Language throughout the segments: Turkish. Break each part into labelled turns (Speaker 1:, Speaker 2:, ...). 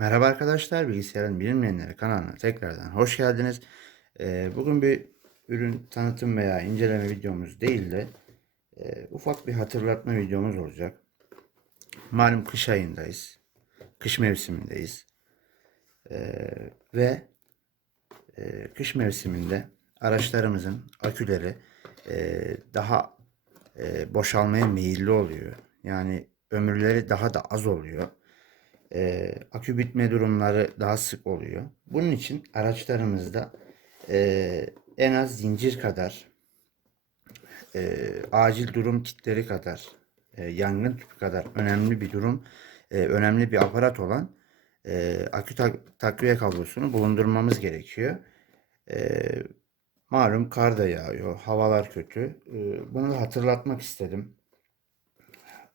Speaker 1: Merhaba arkadaşlar, Bilgisayarın Bilinmeyenleri kanalına tekrardan hoş geldiniz. Ee, bugün bir ürün tanıtım veya inceleme videomuz değil de e, ufak bir hatırlatma videomuz olacak. Malum kış ayındayız, kış mevsimindeyiz Ee, ve e, kış mevsiminde araçlarımızın aküleri e, daha boşalmaya meyilli oluyor. Yani ömürleri daha da az oluyor e, akü bitme durumları daha sık oluyor. Bunun için araçlarımızda e, en az zincir kadar e, acil durum kitleri kadar e, yangın tüpü kadar önemli bir durum e, önemli bir aparat olan e, akü tak- takviye kablosunu bulundurmamız gerekiyor. E, malum kar da yağıyor, havalar kötü. E, bunu da hatırlatmak istedim.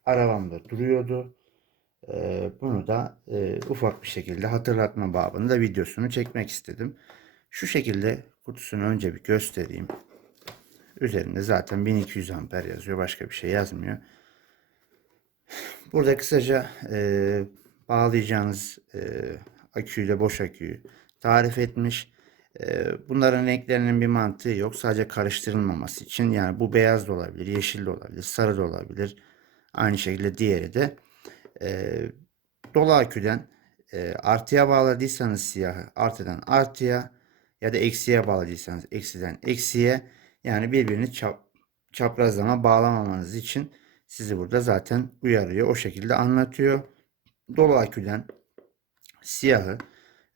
Speaker 1: Arabamda duruyordu. Ee, bunu da e, ufak bir şekilde hatırlatma babında videosunu çekmek istedim. Şu şekilde kutusunu önce bir göstereyim. Üzerinde zaten 1200 amper yazıyor. Başka bir şey yazmıyor. Burada kısaca e, bağlayacağınız e, aküyle boş aküyü tarif etmiş. E, bunların renklerinin bir mantığı yok. Sadece karıştırılmaması için. Yani bu beyaz da olabilir, yeşil de olabilir, sarı da olabilir. Aynı şekilde diğeri de e, dolu aküden e, artıya bağladıysanız siyahı artıdan artıya ya da eksiye bağladıysanız eksiden eksiye yani birbirini çap, çaprazlama bağlamamanız için sizi burada zaten uyarıyor. O şekilde anlatıyor. Dolu aküden siyahı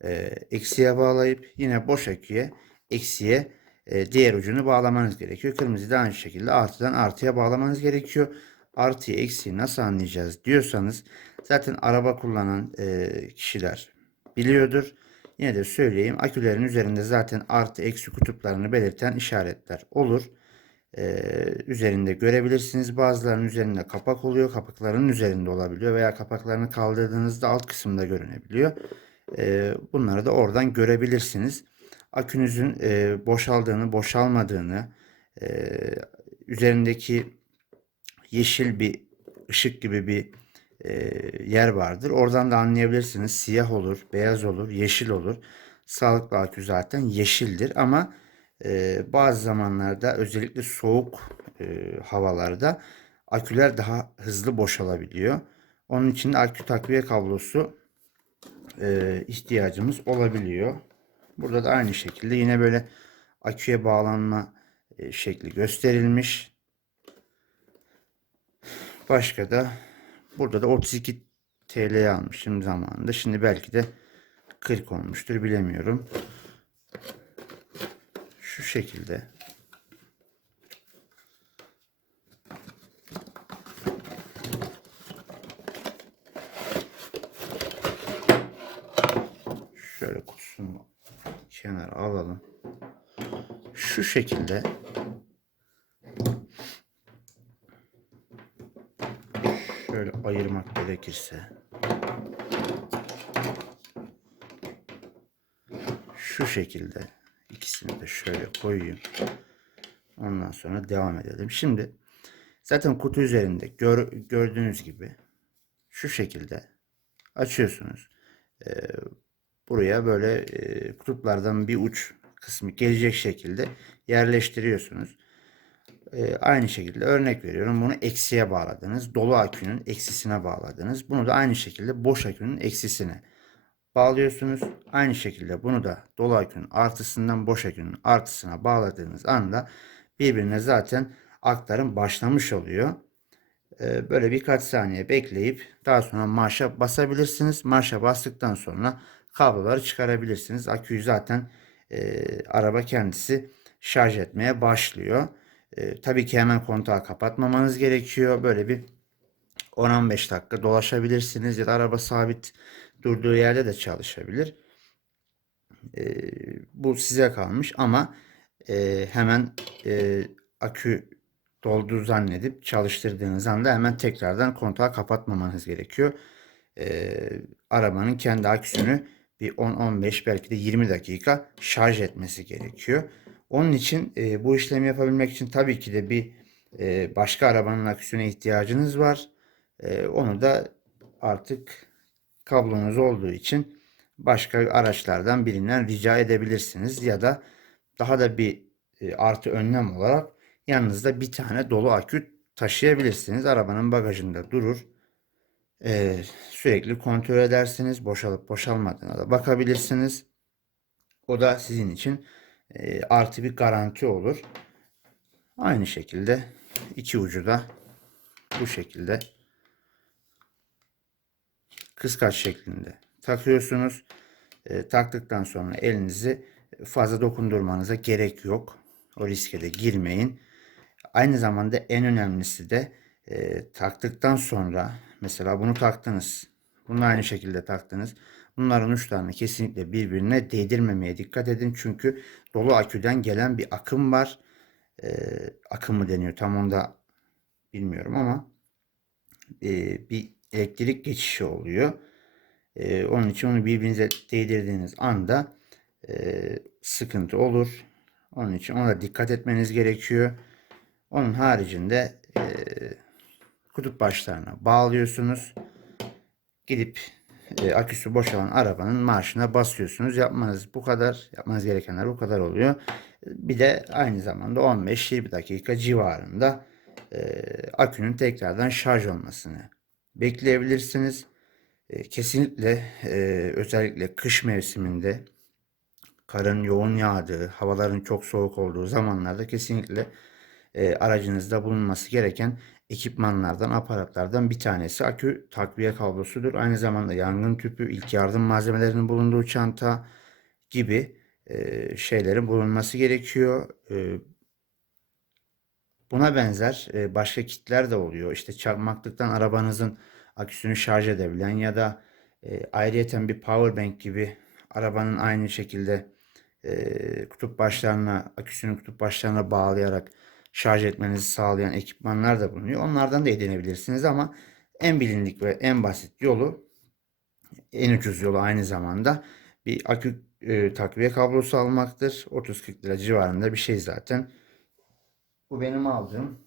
Speaker 1: e, eksiye bağlayıp yine boş aküye eksiye e, diğer ucunu bağlamanız gerekiyor. Kırmızı da aynı şekilde artıdan artıya bağlamanız gerekiyor artıyı eksiği nasıl anlayacağız diyorsanız zaten araba kullanan e, kişiler biliyordur. Yine de söyleyeyim akülerin üzerinde zaten artı eksi kutuplarını belirten işaretler olur. E, üzerinde görebilirsiniz. Bazılarının üzerinde kapak oluyor. Kapakların üzerinde olabiliyor veya kapaklarını kaldırdığınızda alt kısımda görünebiliyor. E, bunları da oradan görebilirsiniz. Akünüzün e, boşaldığını, boşalmadığını, e, üzerindeki yeşil bir ışık gibi bir e, yer vardır. Oradan da anlayabilirsiniz. Siyah olur, beyaz olur, yeşil olur. Sağlıklı akü zaten yeşildir ama e, bazı zamanlarda özellikle soğuk e, havalarda aküler daha hızlı boşalabiliyor. Onun için de akü takviye kablosu e, ihtiyacımız olabiliyor. Burada da aynı şekilde yine böyle aküye bağlanma e, şekli gösterilmiş. Başka da burada da 32 TL almışım zamanında. Şimdi belki de 40 olmuştur bilemiyorum. Şu şekilde. Şöyle kutusunu kenara alalım. Şu şekilde şöyle ayırmak gerekirse şu şekilde ikisini de şöyle koyayım. Ondan sonra devam edelim. Şimdi zaten kutu üzerinde gör, gördüğünüz gibi şu şekilde açıyorsunuz. Ee, buraya böyle e, kutuplardan bir uç kısmı gelecek şekilde yerleştiriyorsunuz. E, aynı şekilde örnek veriyorum. Bunu eksiye bağladınız. Dolu akünün eksisine bağladınız. Bunu da aynı şekilde boş akünün eksisine bağlıyorsunuz. Aynı şekilde bunu da dolu akünün artısından boş akünün artısına bağladığınız anda birbirine zaten aktarım başlamış oluyor. E, böyle birkaç saniye bekleyip daha sonra marşa basabilirsiniz. Marşa bastıktan sonra kabloları çıkarabilirsiniz. Aküyü zaten e, araba kendisi şarj etmeye başlıyor. E, tabii ki hemen kontağı kapatmamanız gerekiyor. Böyle bir 10-15 dakika dolaşabilirsiniz ya da araba sabit durduğu yerde de çalışabilir. E, bu size kalmış ama e, hemen e, akü doldu zannedip çalıştırdığınız anda hemen tekrardan kontağı kapatmamanız gerekiyor. E, arabanın kendi aküsünü bir 10-15 belki de 20 dakika şarj etmesi gerekiyor. Onun için e, bu işlemi yapabilmek için tabii ki de bir e, başka arabanın aküsüne ihtiyacınız var. E, onu da artık kablonuz olduğu için başka araçlardan birinden rica edebilirsiniz ya da daha da bir e, artı önlem olarak yanınızda bir tane dolu akü taşıyabilirsiniz. Arabanın bagajında durur. E, sürekli kontrol edersiniz. Boşalıp boşalmadığına da bakabilirsiniz. O da sizin için e, artı bir garanti olur. Aynı şekilde iki ucu da bu şekilde kıskaç şeklinde takıyorsunuz. E, taktıktan sonra elinizi fazla dokundurmanıza gerek yok. O riske de girmeyin. Aynı zamanda en önemlisi de e, taktıktan sonra mesela bunu taktınız. Bunu aynı şekilde taktınız. Bunların uçlarını kesinlikle birbirine değdirmemeye dikkat edin. Çünkü dolu aküden gelen bir akım var. E, akım mı deniyor tam onda bilmiyorum ama e, bir elektrik geçişi oluyor. E, onun için onu birbirinize değdirdiğiniz anda e, sıkıntı olur. Onun için ona dikkat etmeniz gerekiyor. Onun haricinde e, kutup başlarına bağlıyorsunuz. Gidip e, aküsü boşalan arabanın marşına basıyorsunuz. Yapmanız bu kadar. Yapmanız gerekenler bu kadar oluyor. Bir de aynı zamanda 15-20 dakika civarında e, akünün tekrardan şarj olmasını bekleyebilirsiniz. E, kesinlikle e, özellikle kış mevsiminde karın yoğun yağdığı, havaların çok soğuk olduğu zamanlarda kesinlikle e, aracınızda bulunması gereken ekipmanlardan, aparatlardan bir tanesi akü takviye kablosudur. Aynı zamanda yangın tüpü, ilk yardım malzemelerinin bulunduğu çanta gibi e, şeylerin bulunması gerekiyor. E, buna benzer e, başka kitler de oluyor. İşte çarpmaklıktan arabanızın aküsünü şarj edebilen ya da e, ayrıyeten bir power bank gibi arabanın aynı şekilde e, kutup başlarına, aküsünün kutup başlarına bağlayarak şarj etmenizi sağlayan ekipmanlar da bulunuyor. Onlardan da edinebilirsiniz ama en bilindik ve en basit yolu en ucuz yolu aynı zamanda bir akü e, takviye kablosu almaktır. 30-40 lira civarında bir şey zaten. Bu benim aldığım.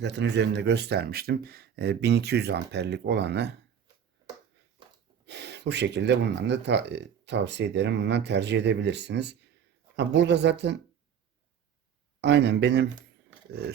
Speaker 1: Zaten üzerinde göstermiştim. E, 1200 amperlik olanı bu şekilde bundan da ta- e, tavsiye ederim. Bundan tercih edebilirsiniz. Ha, burada zaten aynen benim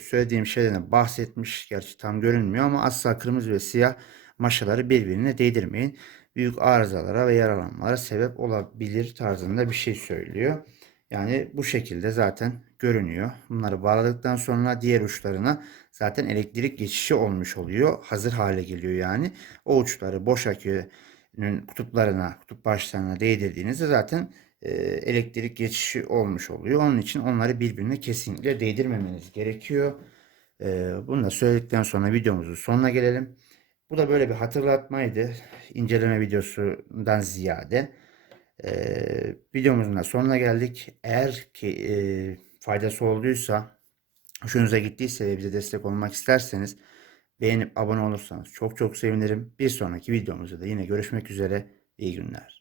Speaker 1: söylediğim şeylerden bahsetmiş. Gerçi tam görünmüyor ama asla kırmızı ve siyah maşaları birbirine değdirmeyin. Büyük arızalara ve yaralanmalara sebep olabilir tarzında bir şey söylüyor. Yani bu şekilde zaten görünüyor. Bunları bağladıktan sonra diğer uçlarına zaten elektrik geçişi olmuş oluyor. Hazır hale geliyor yani. O uçları boş akünün kutuplarına, kutup başlarına değdirdiğinizde zaten elektrik geçişi olmuş oluyor. Onun için onları birbirine kesinlikle değdirmemeniz gerekiyor. E, bunu da söyledikten sonra videomuzun sonuna gelelim. Bu da böyle bir hatırlatmaydı. İnceleme videosundan ziyade. E, videomuzun da sonuna geldik. Eğer ki e, faydası olduysa, hoşunuza gittiyse ve bize destek olmak isterseniz beğenip abone olursanız çok çok sevinirim. Bir sonraki videomuzda da yine görüşmek üzere. İyi günler.